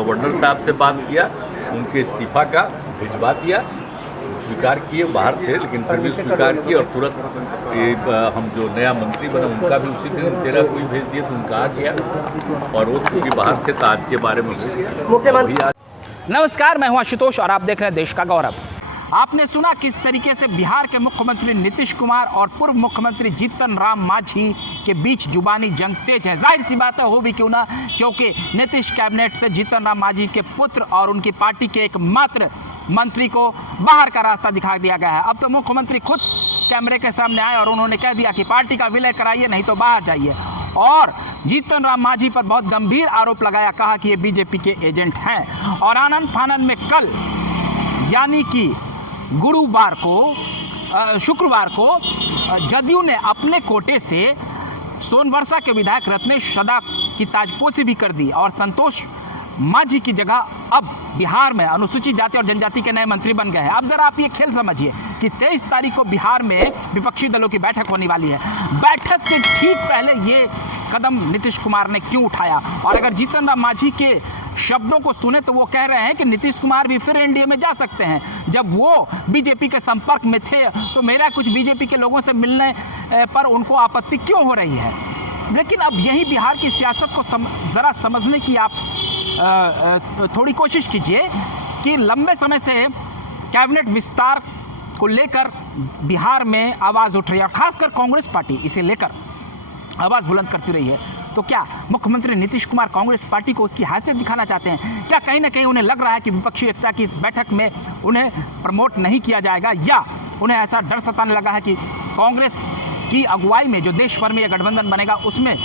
Governor साहब से बात किया, उनके इस्तीफा का भिजवा दिया, स्वीकार किए, बाहर थे लेकिन फिर भी स्वीकार किए और तुरंत हम जो नया मंत्री बना उनका भी उसी दिन 13 को ही भेज दिए, तो उनका आ गया और वो चूँकि बाहर थे तो आज के बारे में मुख्यमंत्री। नमस्कार, मैं हूं आशुतोष और आप देख रहे हैं देश का गौरव। आपने सुना किस तरीके से बिहार के मुख्यमंत्री नीतीश कुमार और पूर्व मुख्यमंत्री जीतन राम मांझी के बीच जुबानी जंग तेज है। जाहिर सी बात है, हो भी क्यों ना, क्योंकि नीतीश कैबिनेट से जीतन राम मांझी के पुत्र और उनकी पार्टी के एकमात्र मंत्री को बाहर का रास्ता दिखा दिया गया है। अब तो मुख्यमंत्री खुद कैमरे के सामने आए और उन्होंने कह दिया कि पार्टी का विलय कराइए, नहीं तो बाहर जाइए। और जीतन राम मांझी पर बहुत गंभीर आरोप लगाया, कहा कि ये बीजेपी के एजेंट हैं। और आनन फानन में कल यानी कि शुक्रवार को जदयू ने अपने कोटे से सोनवर्षा के विधायक रत्नेश सदा की ताजपोशी भी कर दी और संतोष मांझी की जगह अब बिहार में अनुसूचित जाति और जनजाति के नए मंत्री बन गए हैं। अब जरा आप ये खेल समझिए कि 23 तारीख को बिहार में विपक्षी दलों की बैठक होने वाली है। बैठक से ठीक पहले ये कदम नीतीश कुमार ने क्यों उठाया? और अगर जीतन राम मांझी के शब्दों को सुने तो वो कह रहे हैं कि नीतीश कुमार भी फिर एनडीए में जा सकते हैं। जब वो बीजेपी के संपर्क में थे तो मेरा कुछ बीजेपी के लोगों से मिलने पर उनको आपत्ति क्यों हो रही है? लेकिन अब यही बिहार की सियासत को ज़रा समझने की आप थोड़ी कोशिश कीजिए कि लंबे समय से कैबिनेट विस्तार को लेकर बिहार में आवाज़ उठ रही है और खासकर कांग्रेस पार्टी इसे लेकर आवाज़ बुलंद करती रही है। तो क्या मुख्यमंत्री नीतीश कुमार कांग्रेस पार्टी को उसकी हैसियत दिखाना चाहते हैं? क्या कहीं ना कहीं उन्हें लग रहा है कि विपक्षी एकता की इस बैठक में उन्हें प्रमोट नहीं किया जाएगा, या उन्हें ऐसा डर सताने लगा है कि कांग्रेस की अगुवाई में जो देश भर में यह गठबंधन बनेगा उसमें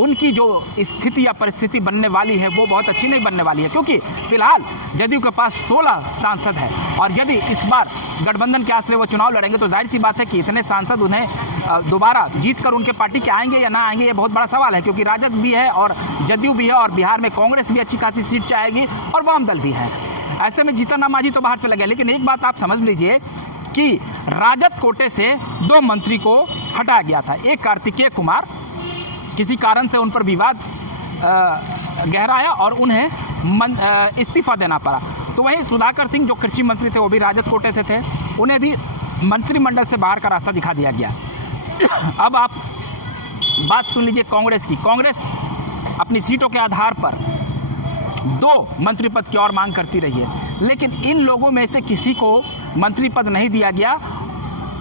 उनकी जो स्थिति या परिस्थिति बनने वाली है वो बहुत अच्छी नहीं बनने वाली है? क्योंकि फिलहाल जदयू के पास 16 सांसद है और यदि इस बार गठबंधन के आश्रय वो चुनाव लड़ेंगे तो जाहिर सी बात है कि इतने सांसद उन्हें दोबारा जीत कर उनके पार्टी के आएंगे या ना आएंगे, ये बहुत बड़ा सवाल है। क्योंकि राजद भी है और जदयू भी है और बिहार में कांग्रेस भी अच्छी खासी सीट चाहेगी और वाम दल भी है। ऐसे में जीतन राम मांझी तो बाहर चले गए। लेकिन एक बात आप समझ लीजिए कि राजद कोटे से 2 मंत्री को हटाया गया था। एक कार्तिकेय कुमार, किसी कारण से उन पर विवाद गहराया और उन्हें इस्तीफा देना पड़ा। तो वहीं सुधाकर सिंह जो कृषि मंत्री थे वो भी राजद कोटे से थे, उन्हें भी मंत्रिमंडल से बाहर का रास्ता दिखा दिया गया। अब आप बात सुन लीजिए कांग्रेस की। कांग्रेस अपनी सीटों के आधार पर 2 मंत्री पद की और मांग करती रही है, लेकिन इन लोगों में से किसी को मंत्री पद नहीं दिया गया।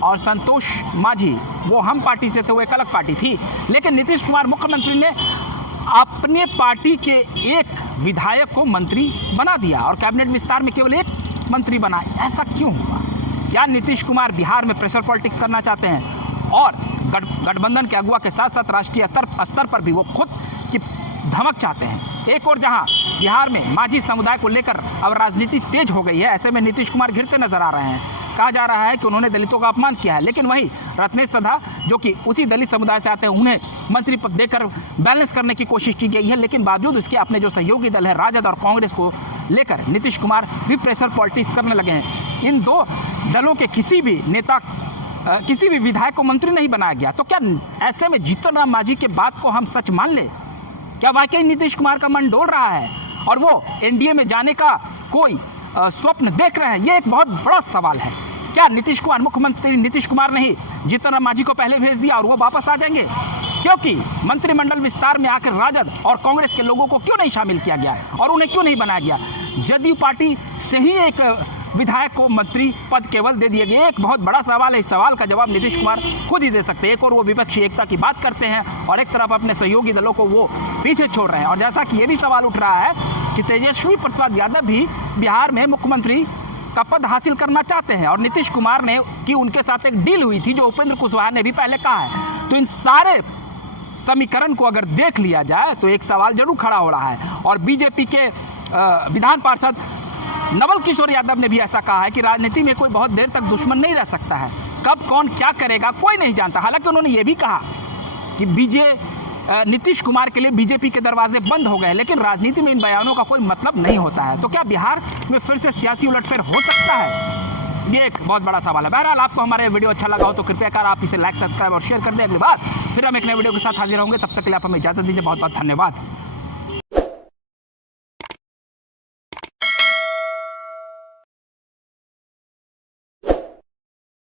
और संतोष मांझी वो हम पार्टी से थे, वो एक अलग पार्टी थी, लेकिन नीतीश कुमार मुख्यमंत्री ने अपने पार्टी के एक विधायक को मंत्री बना दिया और कैबिनेट विस्तार में केवल एक मंत्री बना। ऐसा क्यों हुआ? क्या नीतीश कुमार बिहार में प्रेशर पॉलिटिक्स करना चाहते हैं और गठबंधन के अगुवा के साथ साथ राष्ट्रीय स्तर पर भी वो खुद की धमक चाहते हैं? एक और जहां बिहार में मांझी समुदाय को लेकर अब राजनीति तेज हो गई है, ऐसे में नीतीश कुमार घिरते नजर आ रहे हैं। कहा जा रहा है कि उन्होंने दलितों का अपमान किया है, लेकिन वहीं रत्नेश सदा जो कि उसी दलित समुदाय से आते हैं उन्हें मंत्री पद देकर बैलेंस करने की कोशिश की गई है। लेकिन बावजूद इसके अपने जो सहयोगी दल है राजद और कांग्रेस को लेकर नीतीश कुमार भी प्रेशर पॉलिटिक्स करने लगे हैं। इन 2 दलों के किसी भी नेता, किसी भी विधायक को मंत्री नहीं बनाया गया। तो क्या ऐसे में जीतन राम मांझी के बात को हम सच मान ले? क्या वाकई नीतीश कुमार का मन डोल रहा है और वो एनडीए में जाने का कोई स्वप्न देख रहे हैं? ये एक बहुत बड़ा सवाल है। क्या नीतीश कुमार, मुख्यमंत्री नीतीश कुमार ने ही जीतन राम मांझी को पहले भेज दिया और वो वापस आ जाएंगे? क्योंकि मंत्रिमंडल विस्तार में आकर राजद और कांग्रेस के लोगों को क्यों नहीं शामिल किया गया और उन्हें क्यों नहीं बनाया गया? जदयू पार्टी से ही एक विधायक को मंत्री पद केवल दे दिए गए। एक बहुत बड़ा सवाल है, इस सवाल का जवाब नीतीश कुमार खुद ही दे सकते हैं। एक और वो विपक्षी एकता की बात करते हैं और एक तरफ अपने सहयोगी दलों को वो पीछे छोड़ रहे हैं। और जैसा कि ये भी सवाल उठ रहा है कि तेजस्वी प्रसाद यादव भी बिहार में मुख्यमंत्री का पद हासिल करना चाहते हैं और नीतीश कुमार ने कि उनके साथ एक डील हुई थी जो उपेंद्र कुशवाहा ने भी पहले कहा है। तो इन सारे समीकरण को अगर देख लिया जाए तो एक सवाल जरूर खड़ा हो रहा है। और बीजेपी के विधान पार्षद नवल किशोर यादव ने भी ऐसा कहा है कि राजनीति में कोई बहुत देर तक दुश्मन नहीं रह सकता है, कब कौन क्या करेगा कोई नहीं जानता। हालांकि उन्होंने ये भी कहा कि नीतीश कुमार के लिए बीजेपी के दरवाजे बंद हो गए, लेकिन राजनीति में इन बयानों का कोई मतलब नहीं होता है। तो क्या बिहार में फिर से सियासी उलटफेर हो सकता है? ये एक बहुत बड़ा सवाल है। बहरहाल आपको हमारे वीडियो अच्छा लगा हो तो कृपया कर आप इसे लाइक, सब्सक्राइब और शेयर कर दें। अगली बार फिर हम एक नए वीडियो के साथ हाजिर होंगे, तब तक के लिए आप हमें इजाजत दीजिए। बहुत बहुत धन्यवाद।